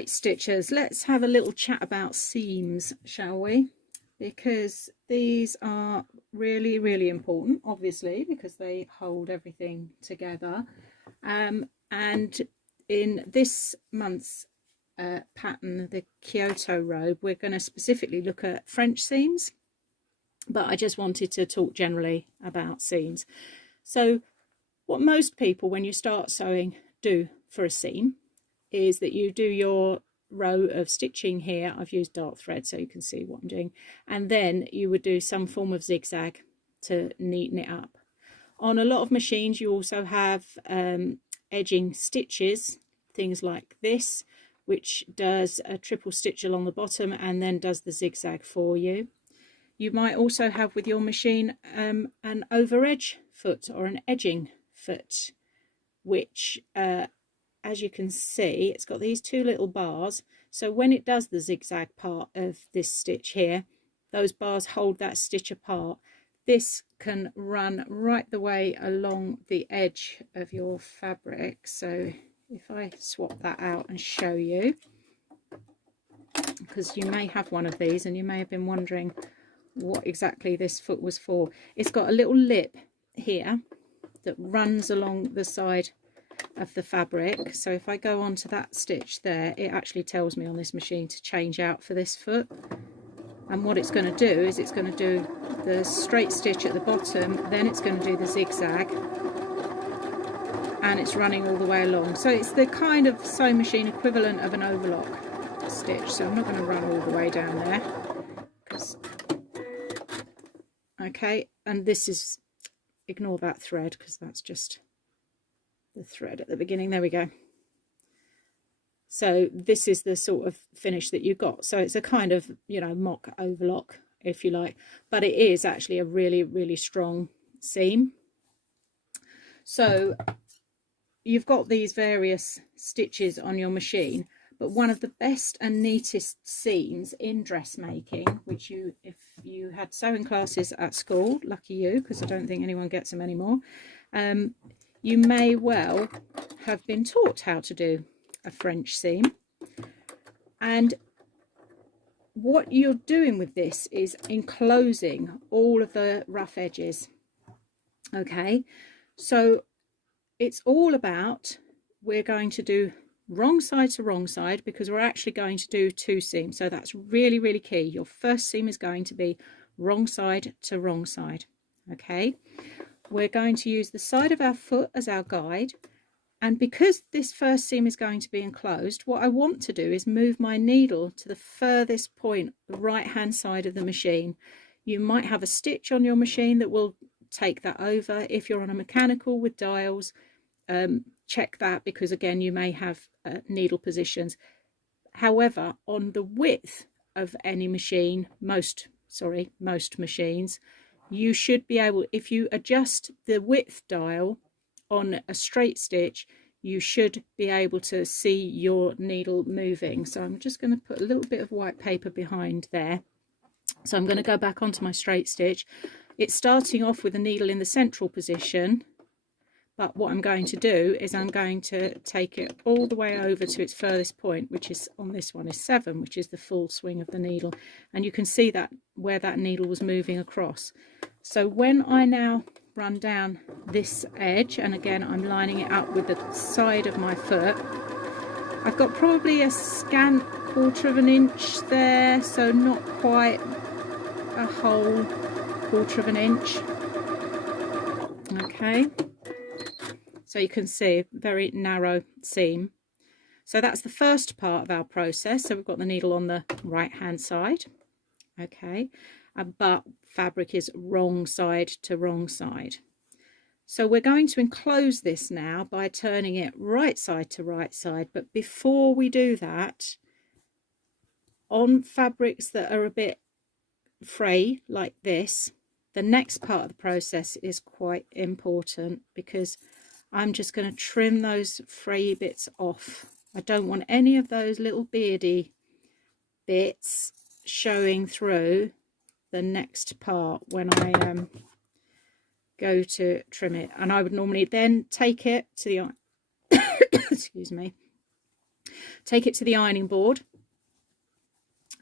Right, stitchers, let's have a little chat about seams, shall we? Because these are really, really important, obviously, because they hold everything together. And in this month's pattern, the Kyoto robe, we're going to specifically look at French seams, but I just wanted to talk generally about seams. So what most people, when you start sewing, do for a seam is that you do your row of stitching here. I've used dark thread so you can see what I'm doing, and then you would do some form of zigzag to neaten it up. On a lot of machines you also have edging stitches, things like this, which does a triple stitch along the bottom and then does the zigzag for you. You might also have with your machine an over edge foot or an edging foot, which as you can see, it's got these two little bars. So when it does the zigzag part of this stitch here, those bars hold that stitch apart. This can run right the way along the edge of your fabric. So if I swap that out and show you, because you may have one of these and you may have been wondering what exactly this foot was for. It's got a little lip here that runs along the side of the fabric. So if I go on to that stitch there, it actually tells me on this machine to change out for this foot. And what it's going to do is it's going to do the straight stitch at the bottom, then it's going to do the zigzag, and it's running all the way along. So it's the kind of sewing machine equivalent of an overlock stitch. So I'm not going to run all the way down there. Okay, and this is, ignore that thread because that's just the thread at the beginning. There we go. So this is the sort of finish that you got. So it's a kind of, you know, mock overlock, if you like, but it is actually a really, really strong seam. So you've got these various stitches on your machine, but one of the best and neatest seams in dressmaking, which you, if you had sewing classes at school, lucky you, because I don't think anyone gets them anymore, you may well have been taught how to do a French seam. And what you're doing with this is enclosing all of the rough edges. Okay, so it's all about, we're going to do wrong side to wrong side because we're actually going to do two seams. So that's really, really key. Your first seam is going to be wrong side to wrong side. Okay, we're going to use the side of our foot as our guide, and because this first seam is going to be enclosed, what I want to do is move my needle to the furthest point, the right hand side of the machine. You might have a stitch on your machine that will take that over. If you're on a mechanical with dials, check that, because again you may have needle positions. However, on the width of any machine, most machines, you should be able, if you adjust the width dial on a straight stitch, you should be able to see your needle moving. So I'm just going to put a little bit of white paper behind there. So I'm going to go back onto my straight stitch. It's starting off with the needle in the central position, but what I'm going to do is I'm going to take it all the way over to its furthest point, which is on this one is 7, which is the full swing of the needle, and you can see that where that needle was moving across. So when I now run down this edge, and again I'm lining it up with the side of my foot, I've got probably a scant 1/4 of an inch there, so not quite a whole 1/4 of an inch. Okay, so you can see very narrow seam. So that's the first part of our process. So we've got the needle on the right hand side, okay, but fabric is wrong side to wrong side. So we're going to enclose this now by turning it right side to right side. But before we do that, on fabrics that are a bit fray like this, the next part of the process is quite important, because I'm just going to trim those fray bits off. I don't want any of those little beardy bits showing through the next part when I go to trim it. And I would normally then take it to the excuse me, Take it to the ironing board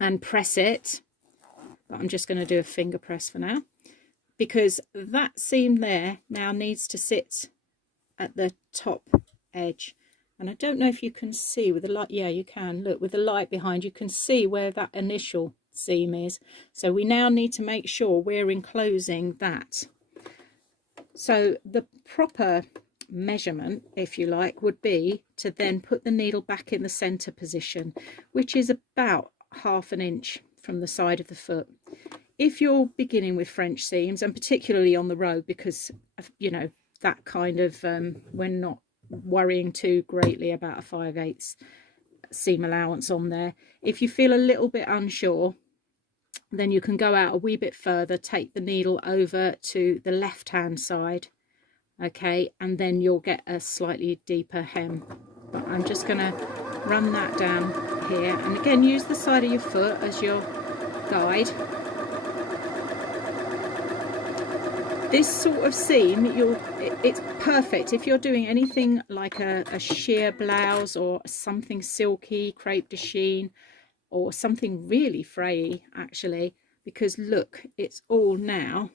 and press it. But I'm just going to do a finger press for now, because that seam there now needs to sit at the top edge. And I don't know if you can see with the light. Yeah, you can. Look, with the light behind, you can see where that initial seam is. So we now need to make sure we're enclosing that. So the proper measurement, if you like, would be to then put the needle back in the center position, which is about 1/2 inch from the side of the foot. If you're beginning with French seams, and particularly on the road, because you know that kind of we're not worrying too greatly about a 5/8 seam allowance on there. If you feel a little bit unsure, then you can go out a wee bit further, take the needle over to the left hand side, okay, and then you'll get a slightly deeper hem. But I'm just going to run that down here, and again use the side of your foot as your guide. This sort of seam, it's perfect if you're doing anything like a sheer blouse or something silky, crepe de chine, or something really frayy actually, because look, it's all now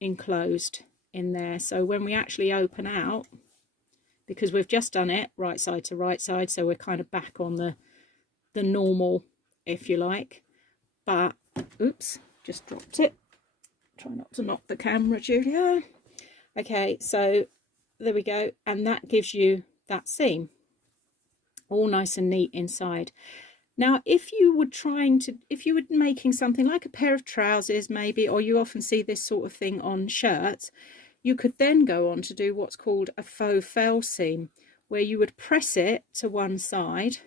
enclosed in there. So when we actually open out, because we've just done it right side to right side, so we're kind of back on the normal, if you like. But oops, just dropped it. Try not to knock the camera, Julia. Okay, so there we go, and that gives you that seam all nice and neat inside. Now if you were making something like a pair of trousers maybe, or you often see this sort of thing on shirts, you could then go on to do what's called a faux fell seam, where you would press it to one side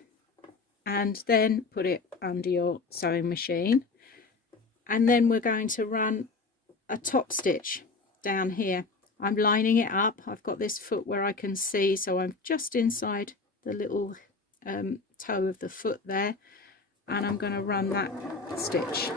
and then put it under your sewing machine, and then we're going to run a top stitch down here. I'm lining it up. I've got this foot where I can see, so I'm just inside the little toe of the foot there, and I'm going to run that stitch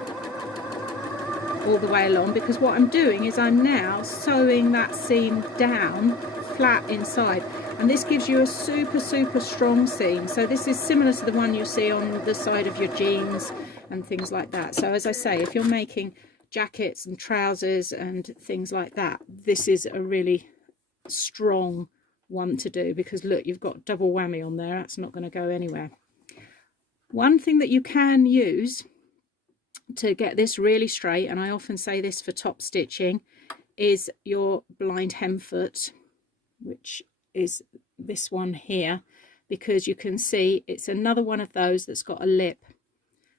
all the way along, because what I'm doing is I'm now sewing that seam down flat inside, and this gives you a super strong seam. So this is similar to the one you see on the side of your jeans and things like that. So as I say, if you're making jackets and trousers and things like that, this is a really strong one to do, because look, you've got double whammy on there. That's not going to go anywhere. One thing that you can use to get this really straight, and I often say this for top stitching, is your blind hem foot, which is this one here, because you can see it's another one of those that's got a lip.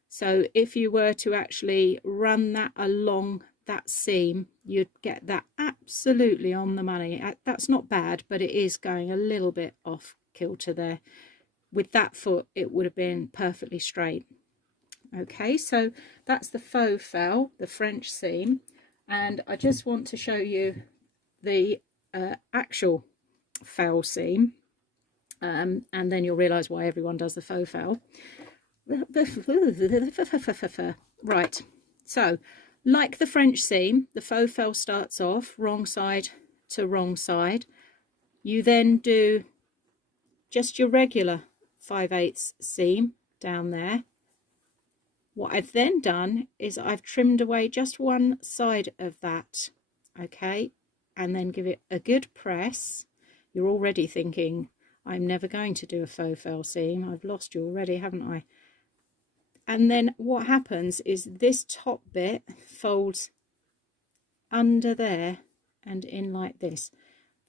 So if you were to actually run that along that seam, you'd get that absolutely on the money. That's not bad, but it is going a little bit off kilter there. With that foot, it would have been perfectly straight. Okay, so that's the faux fell, the French seam, and I just want to show you the actual fell seam, and then you'll realise why everyone does the faux fell. Right, so like the French seam, the faux fell starts off wrong side to wrong side. You then do just your regular 5/8 seam down there. What I've then done is I've trimmed away just one side of that, okay, and then give it a good press. You're already thinking, I'm never going to do a faux fell seam. I've lost you already, haven't I? And then what happens is this top bit folds under there and in like this.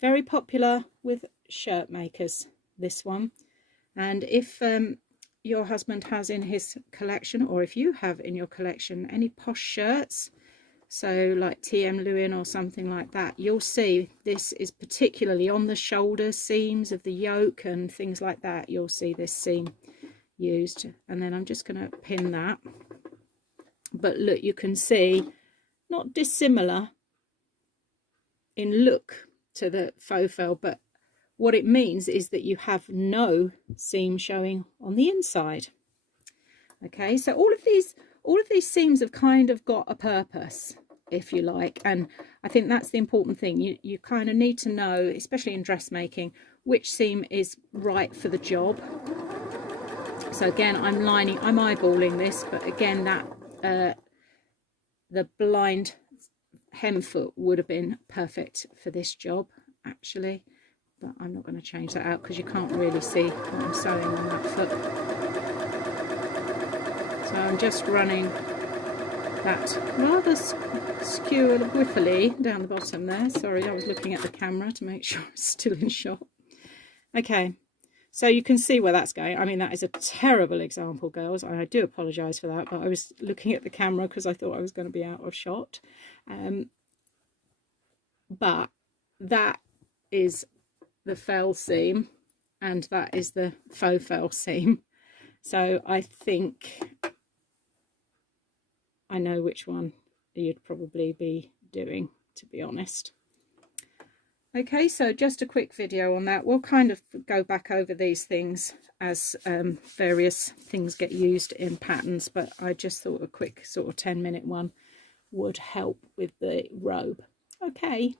Very popular with shirt makers, this one. And if your husband has in his collection, or if you have in your collection any posh shirts, so like TM Lewin or something like that, you'll see this is particularly on the shoulder seams of the yoke and things like that. You'll see this seam used, and then I'm just going to pin that. But look, you can see not dissimilar in look to the faux fell, but what it means is that you have no seam showing on the inside. Okay, so all of these seams have kind of got a purpose, if you like, and I think that's the important thing. You kind of need to know, especially in dressmaking, which seam is right for the job. So again, I'm eyeballing this, but again, that the blind hem foot would have been perfect for this job actually, but I'm not going to change that out because you can't really see what I'm sewing on that foot. So I'm just running that rather skew wiffily down the bottom there. Sorry, I was looking at the camera to make sure it's still in shot. Okay, so you can see where that's going. I mean, that is a terrible example, girls. I do apologise for that, but I was looking at the camera because I thought I was going to be out of shot. But that is the fell seam and that is the faux fell seam. So I think I know which one you'd probably be doing, to be honest. Okay, so just a quick video on that. We'll kind of go back over these things as various things get used in patterns, but I just thought a quick sort of 10-minute one would help with the robe. Okay.